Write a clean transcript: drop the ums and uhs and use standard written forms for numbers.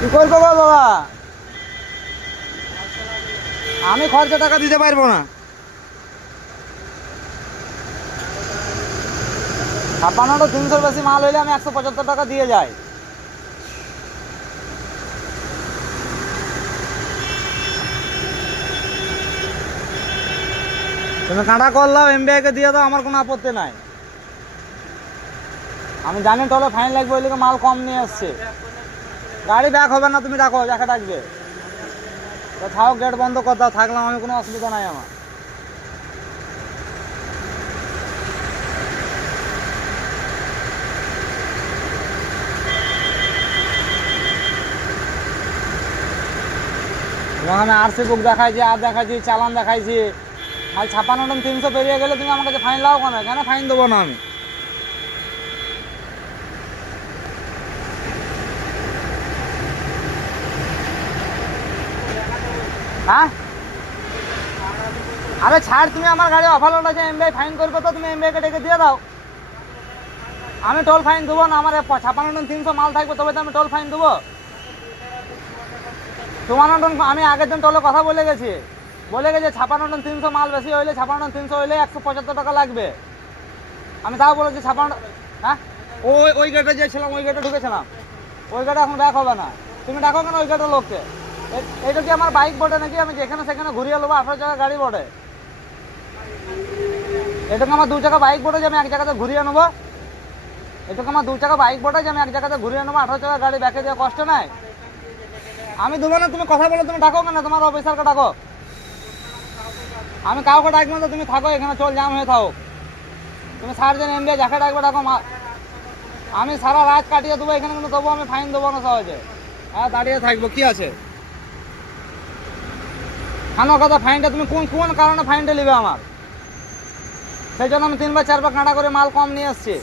কি করবো গো বাবা? আমি খরচা টাকা দিতে পারবো না। 56-300 বেশি মাল হইলে আমি 175 টাকা দিয়ে যাই। তুমি কাঁটা করলাও এমবিআই কে দিয়ে দাও, আমার কোনো আপত্তি নাই। আমি জানি তাহলে ফাইন লাগবে, ওই লিগে মাল কম নিয়ে আসছে। গাড়ি ব্যাক হবে না, তুমি ডাকো, যাকে ডাকবে। থাও, গেট বন্ধ কর দাও, থাকলাম আমি, কোনো অসুবিধা নাই আমার। ওখানে আরসি বুক দেখাইছি, আর দেখাইছি, চালান দেখাইছি। আর 56-300 পেরিয়ে গেলে তুমি আমার কাছে ফাইন লাও কেন? কেন ফাইন দেবো না আমি? হ্যাঁ, আরে ছাড়, তুমি আমার গাড়ি ওভারলোড আছে, এমবিআই ফাইন করবো তো তুমি এমবিআই কে ডেকে দিয়ে দাও। আমি টোল ফাইন দেবো না, আমার 56-300 মাল থাকবে, তবে তো আমি টোল ফাইন দেবো। তোমার আমি আগের দিন টোলে কথা বলে গেছি, 56-300 মাল বেশি হইলে, 56-300 হইলে 175 টাকা লাগবে। আমি তাও বলেছি 56। হ্যাঁ, ওই গেটে গিয়েছিলাম, ওই গেটে ঢুকেছিলাম, ওই গেটে এখন ব্যাক হবে না। তুমি ডাকো কেন ওই গেটের লোককে? এইটা কি আমার বাইক বটে নাকি আমি যেখানে সেখানে ঘুরিয়ে নেবো? 18 চাকা গাড়ি বটে। এটাকে আমার 2 চাকা বাইক বটে যে আমি এক জায়গাতে ঘুরিয়ে নেবো? এটাকে আমার 2 চাকা বাইক বটে যে আমি এক জায়গাতে ঘুরিয়ে নেবো? 18 চাকা গাড়ি ব্যাকে দেওয়া কষ্ট নাই? আমি দেবো না, তুমি কথা বলো, তুমি ডাকো কেন তোমার অফিসারকে ডাকো। আমি কাউকে ডাকবো না, তুমি থাকো এখানে, চল জাম হয়ে থাকো। তুমি সার্জেন্ট এমবিআই যাকে ডাকবে ডাকো। আমি সারা রাত কাটিয়ে দেবো এখানে, কিন্তু তবু আমি ফাইন দেবো না সহজে। হ্যাঁ, দাঁড়িয়ে থাকবো, কি আছে? খানো কথা, ফাইনটা তুমি কোন কোন কারণে ফাইনটা নেবে আমার? সেই জন্য আমি 3 বা 4 বার কাঁটা করে মাল কম নিয়ে এসছি।